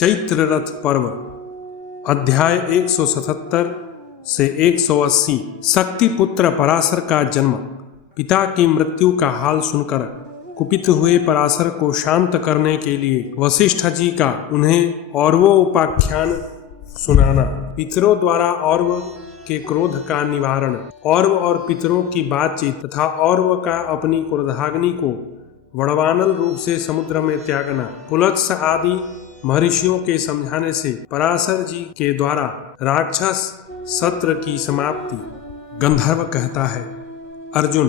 चैत्र रथ पर्व अध्याय 177 से 180। शक्ति पुत्र पराशर का जन्म। पिता की मृत्यु का हाल सुनकर कुपित हुए पराशर को शांत करने के लिए वशिष्ठ जी का उन्हें औरवोपाख्यान सुनाना। पितरों द्वारा औरव के क्रोध का निवारण, औरव और पितरों की बातचीत तथा औरव का अपनी क्रोधाग्नि को वड़वानल रूप से समुद्र में त्यागना, पुलत्स आदि महर्षियों के समझाने से पराशर जी के द्वारा राक्षस सत्र की समाप्ति। गंधर्व कहता है, अर्जुन,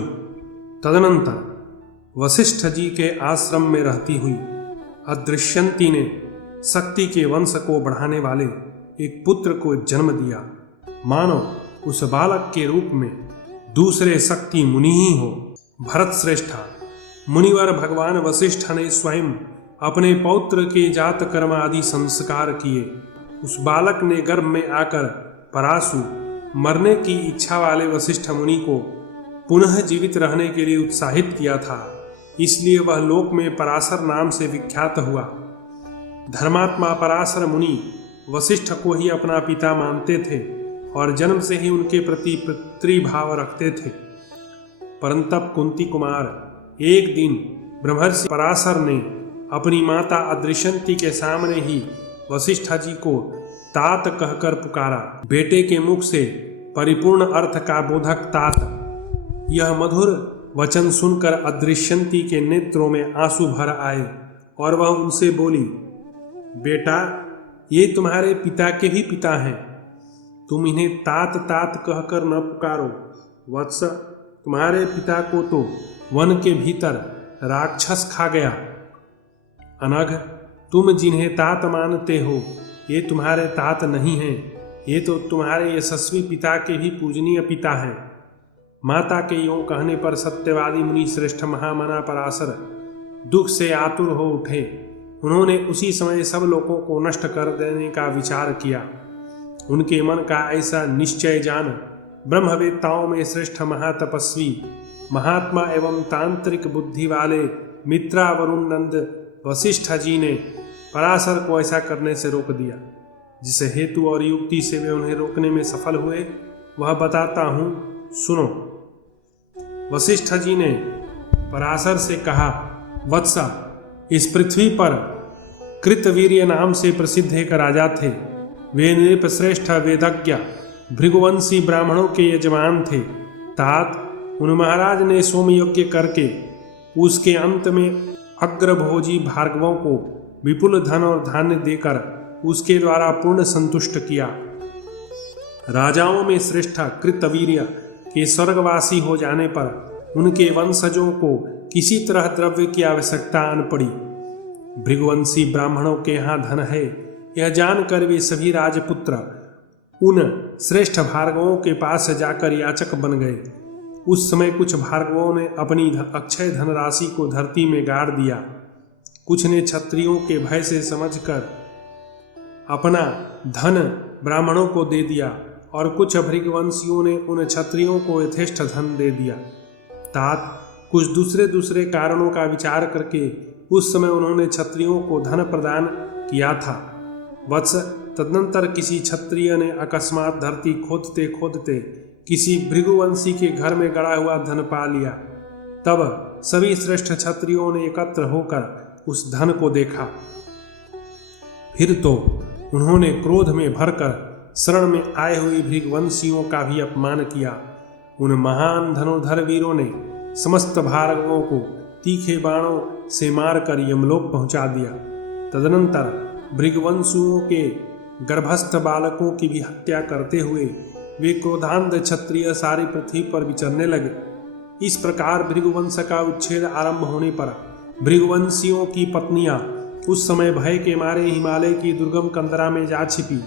तदनंतर वशिष्ठ जी के आश्रम में रहती हुई अदृश्यंती ने शक्ति के वंश को बढ़ाने वाले एक पुत्र को जन्म दिया। मानो उस बालक के रूप में दूसरे शक्ति मुनि ही हो। भरत श्रेष्ठा, मुनिवर भगवान वशिष्ठ ने स्वयं अपने पौत्र के जात कर्म आदि संस्कार किए। उस बालक ने गर्भ में आकर पराशु, मरने की इच्छा वाले वशिष्ठ मुनि को पुनः जीवित रहने के लिए उत्साहित किया था। इसलिए वह लोक में पराशर नाम से विख्यात हुआ। धर्मात्मा पराशर मुनि वशिष्ठ को ही अपना पिता मानते थे और जन्म से ही उनके प्रति पितृभाव रखते थे। परंतप कुंती कुमार, एक दिन ब्रह्मर्षि पराशर ने अपनी माता अदृश्यंती के सामने ही वशिष्ठ जी को तात कहकर पुकारा। बेटे के मुख से परिपूर्ण अर्थ का बोधक तात। यह मधुर वचन सुनकर अदृश्यंती के नेत्रों में आंसू भर आए और वह उनसे बोली, बेटा, ये तुम्हारे पिता के भी पिता हैं। तुम इन्हें तात तात कहकर न पुकारो। वत्स, तुम्हारे पिता को तो वन के भीतर राक्षस खा गया। अनघ, तुम जिन्हें तात मानते हो, ये तुम्हारे तात नहीं हैं। ये तो तुम्हारे यशस्वी पिता के भी पूजनीय पिता हैं। माता के यों कहने पर सत्यवादी मुनि श्रेष्ठ महामना पराशर दुख से आतुर हो उठे। उन्होंने उसी समय सब लोगों को नष्ट कर देने का विचार किया। उनके मन का ऐसा निश्चय जान ब्रह्मवेत्ताओं में श्रेष्ठ महातपस्वी, महात्मा एवं तांत्रिक बुद्धि वाले मित्रा वरुण नंद वशिष्ठ जी ने पराशर को ऐसा करने से रोक दिया। जिस हेतु और युक्ति से वे उन्हें रोकने में सफल हुए वह बताता हूँ, सुनो। वशिष्ठ जी ने पराशर से कहा, वत्सा, इस पृथ्वी पर कृतवीर्य नाम से प्रसिद्ध एक राजा थे। वे नृपश्रेष्ठ वेदज्ञ भृगुवंशी ब्राह्मणों के यजमान थे। तात, उन महाराज ने सोमयज्ञ करके उसके अंत में अग्रभोजी भार्गवों को विपुल धन और धान्य देकर उसके द्वारा पूर्ण संतुष्ट किया। राजाओं में श्रेष्ठ कृतवीर्य के स्वर्गवासी हो जाने पर उनके वंशजों को किसी तरह द्रव्य की आवश्यकता आन पड़ी। भृगुवंशी ब्राह्मणों के यहाँ धन है, यह जानकर वे सभी राजपुत्र उन श्रेष्ठ भार्गवों के पास जाकर याचक बन गए। उस समय कुछ भार्गवों ने अपनी अक्षय धनराशि को धरती में गाड़ दिया। कुछ ने क्षत्रियों के भय से समझकर अपना धन ब्राह्मणों को दे दिया और कुछ भृगवंशियों ने उन क्षत्रियों को यथेष्ट धन दे दिया। तात, कुछ दूसरे कारणों का विचार करके उस समय उन्होंने क्षत्रियों को धन प्रदान किया था। वत्स, तदनंतर किसी क्षत्रिय ने अकस्मात धरती खोदते खोदते किसी भृगुवंशी के घर में गड़ा हुआ धन पा लिया। तब सभी श्रेष्ठ क्षत्रियों ने एकत्र होकर उस धन को देखा। फिर तो उन्होंने क्रोध में भरकर शरण में आए हुए भृगुवंशियों का भी अपमान किया। उन महान धनुर्धर वीरों ने समस्त भार्गवों को तीखे बाणों से मारकर यमलोक पहुंचा दिया। तदनंतर भृगुवंशियों के गर्भस्थ बालकों की भी हत्या करते हुए वे क्रोधांध क्षत्रिय सारी पृथ्वी पर विचरने लगे। इस प्रकार भृगुवंश का उच्छेद आरंभ होने पर भृगुवंशियों की पत्नियां उस समय भय के मारे हिमालय की दुर्गम कंदरा में जा छिपी।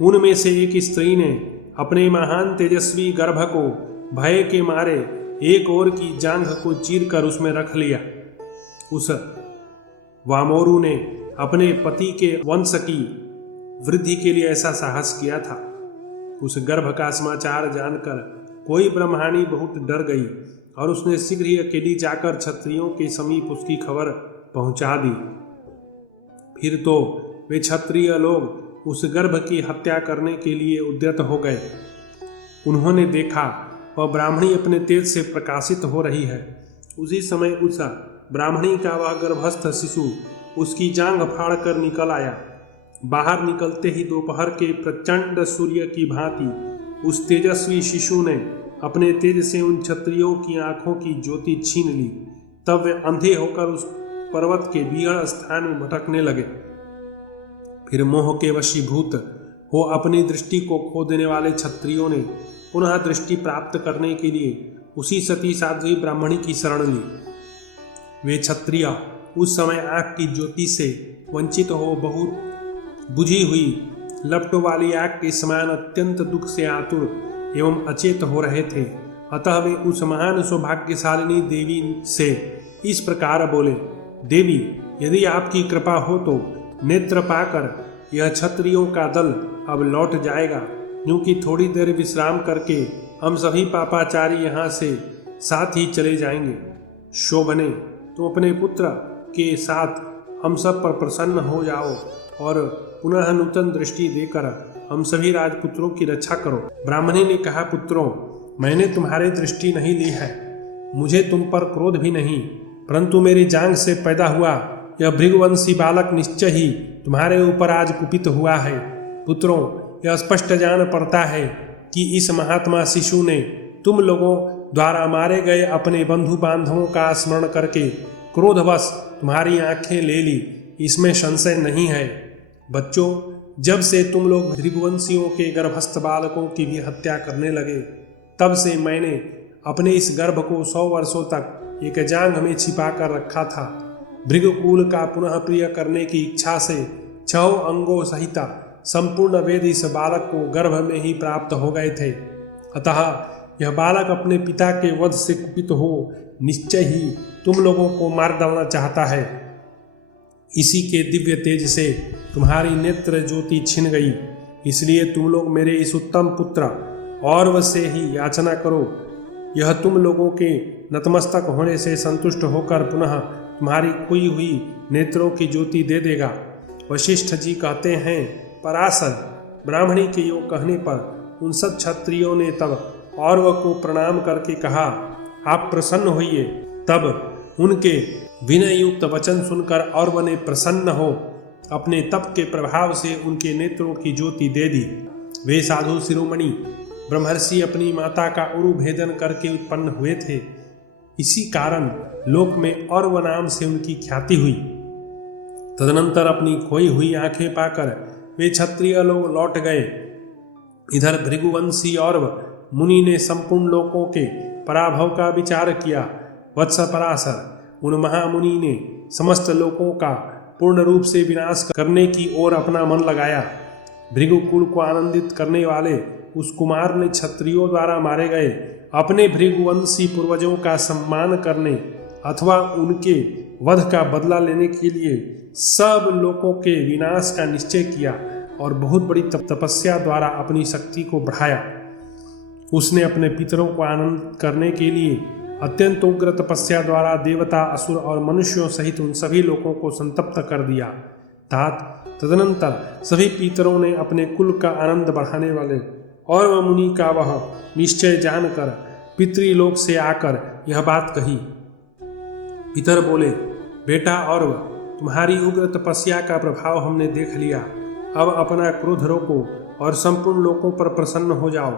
उनमें से एक स्त्री ने अपने महान तेजस्वी गर्भ को भय के मारे एक ओर की जांघ को चीर कर उसमें रख लिया। उस वामोरु ने अपने पति के वंश की वृद्धि के लिए ऐसा साहस किया था। उस गर्भ का समाचार जानकर कोई ब्रह्माणी बहुत डर गई और उसने शीघ्र ही अकेली जाकर क्षत्रियों के समीप उसकी खबर पहुंचा दी। फिर तो वे क्षत्रिय लोग उस गर्भ की हत्या करने के लिए उद्यत हो गए। उन्होंने देखा वह ब्राह्मणी अपने तेज से प्रकाशित हो रही है। उसी समय उस ब्राह्मणी का वह गर्भस्थ शिशु उसकी जांघ फाड़ कर निकल आया। बाहर निकलते ही दोपहर के प्रचंड सूर्य की भांति उस तेजस्वी शिशु ने अपने तेज से उन क्षत्रियों की आंखों की ज्योति छीन ली। तब वे अंधे होकर उस पर्वत के बिगड़ स्थान में भटकने लगे। फिर मोह के वशीभूत हो अपनी दृष्टि को खो देने वाले क्षत्रियों ने पुनः दृष्टि प्राप्त करने के लिए उसी सती साध्वी ब्राह्मणी की शरण ली। वे क्षत्रिय उस समय आँख की ज्योति से वंचित हो बहुत बुझी हुई लपटों वाली आग के समान अत्यंत दुख से आतुर एवं अचेत हो रहे थे। अतः वे उस महान सौभाग्यशालिनी देवी से इस प्रकार बोले, देवी, यदि आपकी कृपा हो तो नेत्र पाकर यह क्षत्रियों का दल अब लौट जाएगा, क्योंकि थोड़ी देर विश्राम करके हम सभी पापाचारी यहाँ से साथ ही चले जाएंगे। शोभने, तुम अपने पुत्र के साथ हम सब पर प्रसन्न हो जाओ और पुनः नूतन दृष्टि देकर हम सभी राजपुत्रों की रक्षा करो। ब्राह्मणी ने कहा, पुत्रों, मैंने तुम्हारी दृष्टि नहीं ली है, मुझे तुम पर क्रोध भी नहीं, परंतु मेरी जांघ से पैदा हुआ यह भृगुवंशी बालक निश्चय ही तुम्हारे ऊपर आज कुपित हुआ है। पुत्रों, यह स्पष्ट जान पड़ता है कि इस महात्मा शिशु ने तुम लोगों द्वारा मारे गए अपने बंधु बांधवों का स्मरण करके क्रोधवश तुम्हारी आंखें ले ली, इसमें संशय नहीं है। बच्चों, जब से तुम लोग भृगुवंशियों के गर्भस्थ बालकों की भी हत्या करने लगे, तब से मैंने अपने इस गर्भ को 100 वर्षों तक एक जांघ में छिपा कर रखा था। भृगुकुल का पुनः प्रिय करने की इच्छा से 6 अंगों सहित संपूर्ण वेद इस बालक को गर्भ में ही प्राप्त हो गए थे। अतः यह बालक अपने पिता के वध से कुपित हो निश्चय ही तुम लोगों को मार डालना चाहता है। इसी के दिव्य तेज से तुम्हारी नेत्र ज्योति छिन गई, इसलिए तुम लोग मेरे इस उत्तम पुत्र और से ही याचना करो। यह तुम लोगों के नतमस्तक होने से संतुष्ट होकर पुनः तुम्हारी खोई हुई नेत्रों की ज्योति दे देगा। वशिष्ठ जी कहते हैं, पराशर, ब्राह्मणी के योग कहने पर उन सब क्षत्रियों ने तब औरव को प्रणाम करके कहा, आप प्रसन्न होइए। तब उनके विनय युक्त वचन सुनकर औरव ने प्रसन्न हो अपने तप के प्रभाव से उनके नेत्रों की ज्योति दे दी। वे साधु शिरोमणि ब्रह्मर्षि अपनी माता का उरु भेदन करके उत्पन्न हुए थे। इसी कारण लोक में औरव नाम से उनकी ख्याति हुई। तदनंतर अपनी खोई हुई आंखें पाकर वे क्षत्रिय लोग लौट गए। इधर भृगुवंशी औरव मुनि ने संपूर्ण लोकों के पराभव का विचार किया। वत्स पराशर, उन महामुनि ने समस्त लोकों का पूर्ण रूप से विनाश करने की ओर अपना मन लगाया। भृगुकुल को आनंदित करने वाले उस कुमार ने क्षत्रियों द्वारा मारे गए अपने भृगुवंशी पूर्वजों का सम्मान करने अथवा उनके वध का बदला लेने के लिए सब लोगों के विनाश का निश्चय किया और बहुत बड़ी तपस्या द्वारा अपनी शक्ति को बढ़ाया। उसने अपने पितरों को आनंद करने के लिए अत्यंत उग्र तपस्या द्वारा देवता, असुर और मनुष्यों सहित उन सभी लोगों को संतप्त कर दिया। तदनंतर सभी पितरों ने अपने कुल का आनंद बढ़ाने वाले और मुनि का वह निश्चय जानकर पितृलोक से आकर यह बात कही। पितर बोले, बेटा औरव, तुम्हारी उग्र तपस्या का प्रभाव हमने देख लिया। अब अपना क्रोध रोको और संपूर्ण लोकों पर प्रसन्न हो जाओ।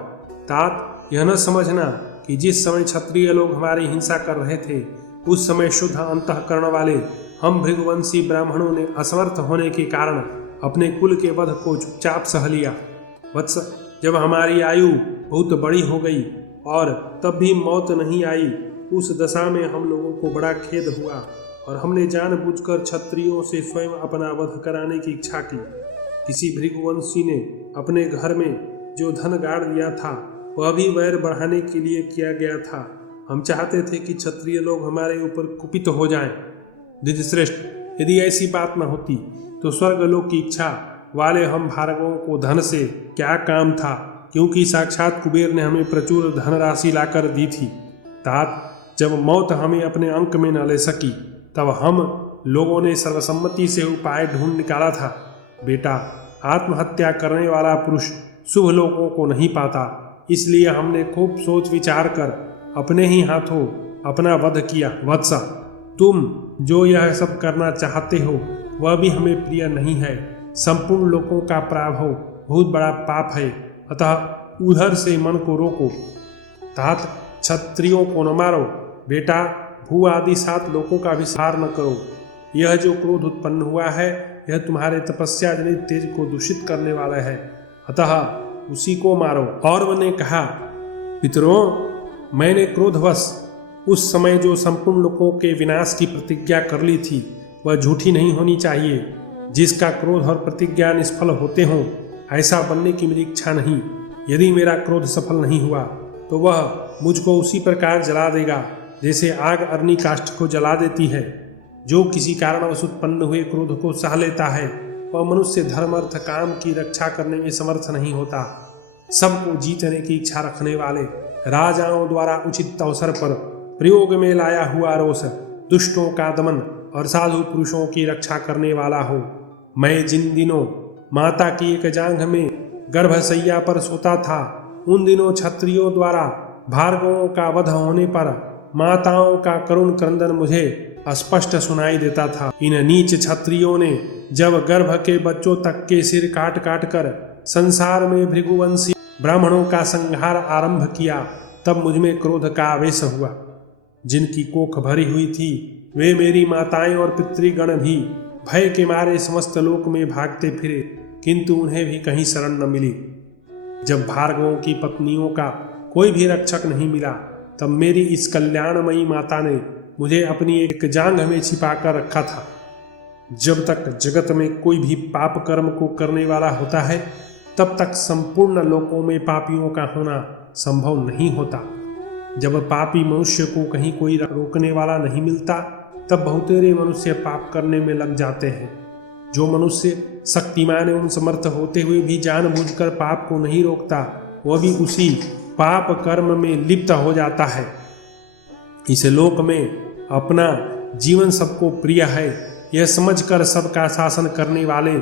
तात, यह न समझना कि जिस समय क्षत्रिय लोग हमारी हिंसा कर रहे थे, उस समय शुद्ध अंतःकरण वाले हम भृगुवंशी ब्राह्मणों ने असमर्थ होने के कारण अपने कुल के वध को चुपचाप सह लिया। वत्स, जब हमारी आयु बहुत बड़ी हो गई और तब भी मौत नहीं आई, उस दशा में हम लोगों को बड़ा खेद हुआ और हमने जानबूझकर क्षत्रियों से स्वयं अपना वध कराने की इच्छा की। किसी भृगुवंशी ने अपने घर में जो धन गाड़ दिया था, वह भी वैर बढ़ाने के लिए किया गया था। हम चाहते थे कि क्षत्रिय लोग हमारे ऊपर कुपित हो जाएं। धृतश्रेष्ठ, यदि ऐसी बात न होती तो स्वर्गलोक की इच्छा वाले हम भार्गवों को धन से क्या काम था, क्योंकि साक्षात कुबेर ने हमें प्रचुर धनराशि लाकर दी थी। तात, जब मौत हमें अपने अंक में न ले सकी, तब हम लोगों ने सर्वसम्मति से उपाय ढूंढ निकाला था। बेटा, आत्महत्या करने वाला पुरुष शुभ लोगों को नहीं पाता, इसलिए हमने खूब सोच विचार कर अपने ही हाथों अपना वध किया। वत्स, तुम जो यह सब करना चाहते हो वह भी हमें प्रिय नहीं है। संपूर्ण लोगों का पराभव बहुत बड़ा पाप है, अतः उधर से मन को रोको। तात क्षत्रियों को न मारो। बेटा, भू आदि 7 लोगों का विस्तार न करो। यह जो क्रोध उत्पन्न हुआ है यह तुम्हारे तपस्या जनित तेज को दूषित करने वाला है, अतः उसी को मारो। और उन्होंने कहा, पितरों, मैंने क्रोधवश उस समय जो संपूर्ण लोगों के विनाश की प्रतिज्ञा कर ली थी वह झूठी नहीं होनी चाहिए। जिसका क्रोध और प्रतिज्ञा निष्फल होते हों ऐसा बनने की मेरी इच्छा नहीं। यदि मेरा क्रोध सफल नहीं हुआ तो वह मुझको उसी प्रकार जला देगा जैसे आग अग्नि काष्ठ को जला देती है। जो किसी कारणवश उत्पन्न हुए क्रोध को सह लेता है वह मनुष्य धर्म अर्थ काम की रक्षा करने में समर्थ नहीं होता। सबको जीतने की इच्छा रखने वाले राजाओं द्वारा उचित अवसर पर प्रयोग में लाया हुआ रोष दुष्टों का दमन और साधु पुरुषों की रक्षा करने वाला हो। मैं जिन दिनों माता की एक जांघ में गर्भशैया पर सोता था उन दिनों क्षत्रियों द्वारा भार्गवों का वध होने पर माताओं का करुण क्रंदन मुझे स्पष्ट सुनाई देता था। इन नीच क्षत्रियों ने जब गर्भ के बच्चों तक के सिर काट काट कर संसार में भृगुवंशी ब्राह्मणों का संहार आरंभ किया, तब मुझमें क्रोध का आवेश हुआ। जिनकी कोख भरी हुई थी वे मेरी माताएं और पितृगण भी भय के मारे समस्त लोक में भागते फिरे, किंतु उन्हें भी कहीं शरण न मिली। जब भार्गवों की पत्नियों का कोई भी रक्षक नहीं मिला तब मेरी इस कल्याणमयी माता ने मुझे अपनी एक जांघ में छिपा कर रखा था। जब तक जगत में कोई भी पाप कर्म को करने वाला होता है तब तक संपूर्ण लोकों में पापियों का होना संभव नहीं होता। जब पापी मनुष्य को कहीं कोई रोकने वाला नहीं मिलता तब बहुतेरे मनुष्य पाप करने में लग जाते हैं। जो मनुष्य शक्तिमान एवं समर्थ होते हुए भी जानबूझकर पाप को नहीं रोकता वह भी उसी पाप कर्म में लिप्त हो जाता है। इस लोक में अपना जीवन सबको प्रिय है यह समझकर सबका शासन करने वाले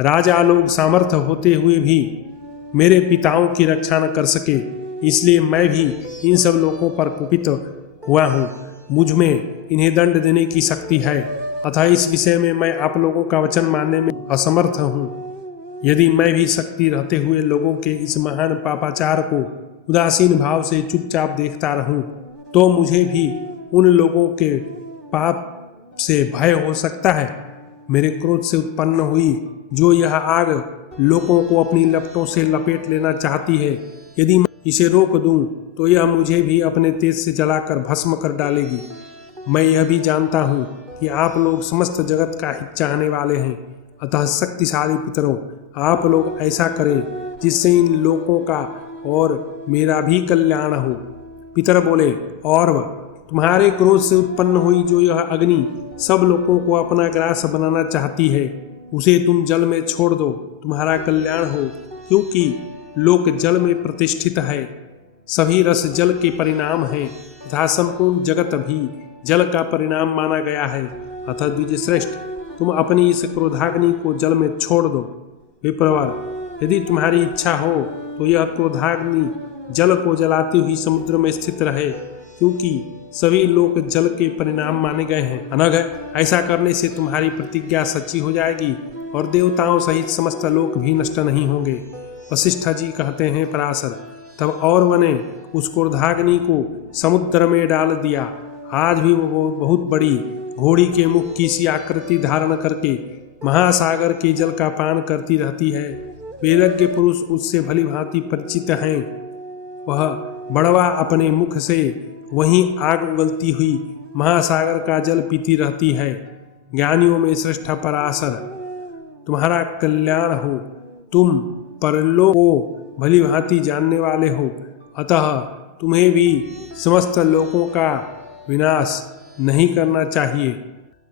राजा लोग सामर्थ्य होते हुए भी मेरे पिताओं की रक्षा न कर सके, इसलिए मैं भी इन सब लोगों पर कुपित हुआ हूँ। मुझ में इन्हें दंड देने की शक्ति है, अतः इस विषय में मैं आप लोगों का वचन मानने में असमर्थ हूँ। यदि मैं भी शक्ति रहते हुए लोगों के इस महान पापाचार को उदासीन भाव से चुपचाप देखता रहूं तो मुझे भी उन लोगों के पाप से भय हो सकता है। मेरे क्रोध से उत्पन्न हुई जो यह आग लोगों को अपनी लपटों से लपेट लेना चाहती है, यदि मैं इसे रोक दूं तो यह मुझे भी अपने तेज से जलाकर भस्म कर डालेगी। मैं यह भी जानता हूँ कि आप लोग समस्त जगत का हित चाहने वाले हैं, अतः शक्तिशाली पितरों, आप लोग ऐसा करें जिससे इन लोगों का और मेरा भी कल्याण हो। पितर बोले, और तुम्हारे क्रोध से उत्पन्न हुई जो यह अग्नि सब लोगों को अपना ग्रास बनाना चाहती है उसे तुम जल में छोड़ दो, तुम्हारा कल्याण हो, क्योंकि लोक जल में प्रतिष्ठित है। सभी रस जल के परिणाम हैं तथा संपूर्ण जगत भी जल का परिणाम माना गया है। अतः द्विजश्रेष्ठ, तुम अपनी इस क्रोधाग्नि को जल में छोड़ दो। विप्रवर, यदि तुम्हारी इच्छा हो तो यह क्रोधाग्नि जल को जलाती हुई समुद्र में स्थित रहे, क्योंकि सभी लोग जल के परिणाम माने गए हैं। अनघ, ऐसा करने से तुम्हारी प्रतिज्ञा सच्ची हो जाएगी और देवताओं सहित समस्त लोक भी नष्ट नहीं होंगे। वशिष्ठ जी कहते हैं, पराशर, तब और ने उस क्रोधाग्नि को समुद्र में डाल दिया। आज भी वो बहुत बड़ी घोड़ी के मुख की सी आकृति धारण करके महासागर के जल का पान करती रहती है। वेदज्ञ पुरुष उससे भली भांति परिचित हैं। वह बड़वा अपने मुख से वहीं आग उगलती हुई महासागर का जल पीती रहती है। ज्ञानियों में श्रेष्ठ पराशर, तुम्हारा कल्याण हो। तुम परलोक को भली भांति जानने वाले हो, अतः तुम्हें भी समस्त लोकों का विनाश नहीं करना चाहिए।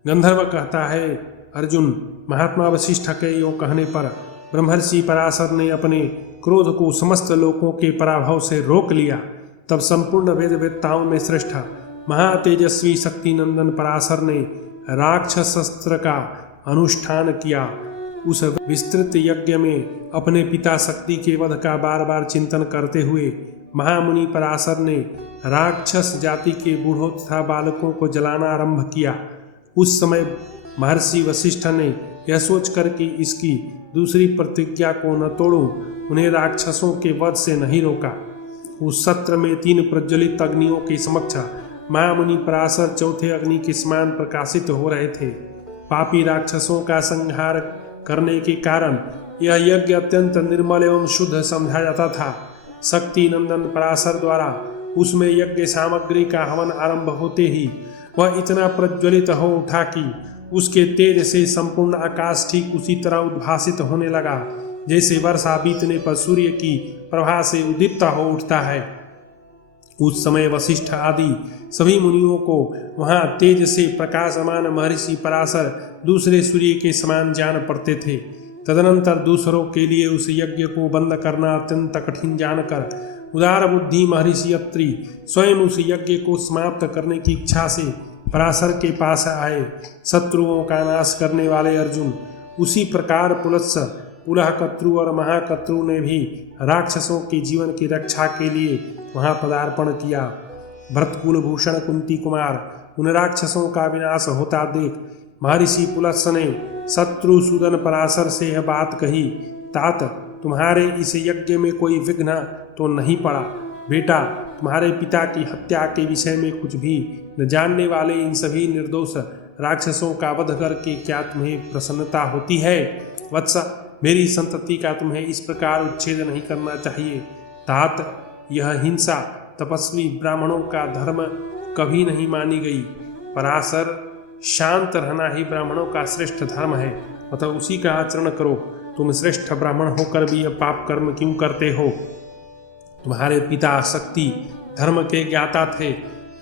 गंधर्व कहता है, अर्जुन, महात्मा वशिष्ठ के यों कहने पर ब्रह्मर्षि पराशर ने अपने क्रोध को समस्त लोकों के पराभव से रोक लिया। तब संपूर्ण वेद वेत्ताओं में श्रेष्ठ महातेजस्वी शक्ति नंदन पराशर ने राक्षस शस्त्र का अनुष्ठान किया उस विस्तृत यज्ञ में अपने पिता शक्ति के वध का बार बार चिंतन करते हुए महामुनि पराशर ने राक्षस जाति के बूढ़ों तथा बालकों को जलाना आरंभ किया। उस समय महर्षि वशिष्ठ ने यह सोचकर कि इसकी दूसरी प्रतिज्ञा को न तोड़ूं, उन्हें राक्षसों के वध से नहीं रोका। उस सत्र में 3 प्रज्वलित अग्नियों के समक्ष महामुनि पराशर चौथे अग्नि के समान प्रकाशित हो रहे थे। पापी राक्षसों का संहार करने के कारण यह यज्ञ अत्यंत निर्मल एवं शुद्ध समझा जाता था। शक्ति नंदन पराशर द्वारा उसमें यज्ञ सामग्री का हवन आरंभ होते ही वह इतना प्रज्वलित हो उठा कि उसके तेज से संपूर्ण आकाश ठीक उसी तरह उद्भासित होने लगा जैसे वर्षा बीतने पर सूर्य की प्रभा से उद्दीप्त हो उठता है। उस समय वशिष्ठ आदि सभी मुनियों को वहां तेज से प्रकाशमान महर्षि पराशर दूसरे सूर्य के समान जान पड़ते थे। तदनंतर दूसरों के लिए उस यज्ञ को बंद करना अत्यंत कठिन जानकर उदार बुद्धि महर्षि अत्रि स्वयं उस यज्ञ को समाप्त करने की इच्छा से पराशर के पास आए। शत्रुओं का नाश करने वाले अर्जुन, उसी प्रकार पुलत्स, पुलहकत्रु और महाकत्रु ने भी राक्षसों के जीवन की रक्षा के लिए वहां पदार्पण किया। भरतकुल भूषण कुंती कुमार उन राक्षसों का विनाश होता देख महर्षि पुलत्स ने शत्रुसूदन पराशर से यह बात कही, तात तुम्हारे इस यज्ञ में कोई विघ्न तो नहीं पड़ा। बेटा, तुम्हारे पिता की हत्या के विषय में कुछ भी न जानने वाले इन सभी निर्दोष राक्षसों का वध करके क्या तुम्हें प्रसन्नता होती है? वत्स, मेरी संतति का तुम्हें इस प्रकार उच्छेद नहीं करना चाहिए। तात, यह हिंसा तपस्वी ब्राह्मणों का धर्म कभी नहीं मानी गई। पराशर, शांत रहना ही ब्राह्मणों का श्रेष्ठ धर्म है, अतः उसी का आचरण करो। तुम श्रेष्ठ ब्राह्मण होकर भी यह पाप कर्म क्यों करते हो? तुम्हारे पिता शक्ति धर्म के ज्ञाता थे,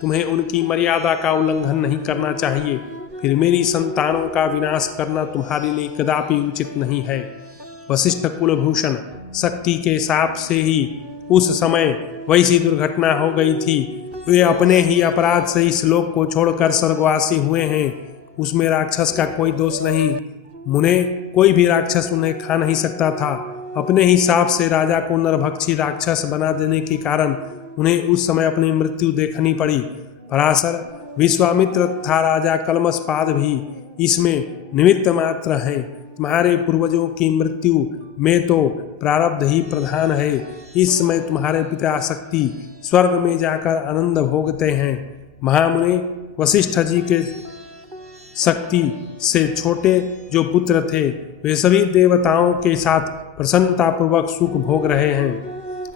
तुम्हें उनकी मर्यादा का उल्लंघन नहीं करना चाहिए। फिर मेरी संतानों का विनाश करना तुम्हारे लिए कदापि उचित नहीं है। वशिष्ठ कुलभूषण, शक्ति के शाप से ही उस समय वैसी दुर्घटना हो गई थी। वे अपने ही अपराध से इस लोक को छोड़कर स्वर्गवासी हुए हैं। उसमें राक्षस का कोई दोष नहीं। मुने, कोई भी राक्षस उन्हें खा नहीं सकता था। अपने ही शाप से राजा को नरभक्षी राक्षस बना देने के कारण उन्हें उस समय अपनी मृत्यु देखनी पड़ी। पराशर, विश्वामित्र तथा राजा कलमशपाद भी इसमें निमित्त मात्र हैं। तुम्हारे पूर्वजों की मृत्यु में तो प्रारब्ध ही प्रधान है। इस समय तुम्हारे पिता शक्ति स्वर्ग में जाकर आनंद भोगते हैं। महामुनि वशिष्ठ जी के शक्ति से छोटे जो पुत्र थे वे सभी देवताओं के साथ प्रसन्नतापूर्वक सुख भोग रहे हैं।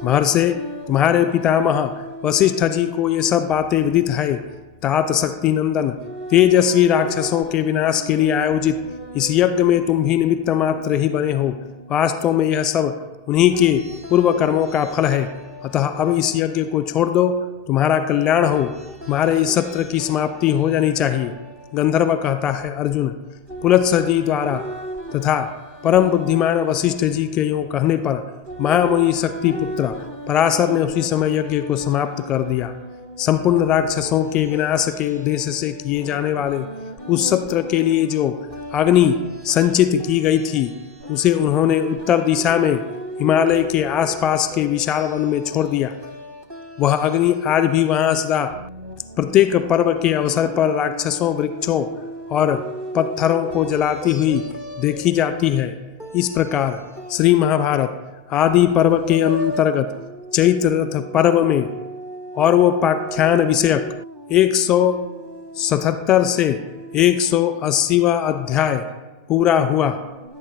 महर्षि, तुम्हारे पितामह वशिष्ठ जी को ये सब बातें विदित है। तात शक्ति नंदन, तेजस्वी राक्षसों के विनाश के लिए आयोजित इस यज्ञ में तुम भी निमित्त मात्र ही बने हो। वास्तव में यह सब उन्हीं के पूर्व कर्मों का फल है। अतः अब इस यज्ञ को छोड़ दो, तुम्हारा कल्याण हो। तुम्हारे इस सत्र की समाप्ति हो जानी चाहिए। गंधर्व कहता है, अर्जुन, पुलत्स जी द्वारा तथा परम बुद्धिमान वशिष्ठ जी के यों कहने पर महामुनि शक्ति पुत्र पराशर ने उसी समय यज्ञ को समाप्त कर दिया। संपूर्ण राक्षसों के विनाश के उद्देश्य से किए जाने वाले उस सत्र के लिए जो अग्नि संचित की गई थी उसे उन्होंने उत्तर दिशा में हिमालय के आसपास के विशाल वन में छोड़ दिया। वह अग्नि आज भी वहां सदा प्रत्येक पर्व के अवसर पर राक्षसों, वृक्षों और पत्थरों को जलाती हुई देखी जाती है। इस प्रकार श्री महाभारत आदि पर्व के अंतर्गत चैत्र रथ पर्व में और वो पाख्यान विषयक 177 से 180वां अध्याय पूरा हुआ।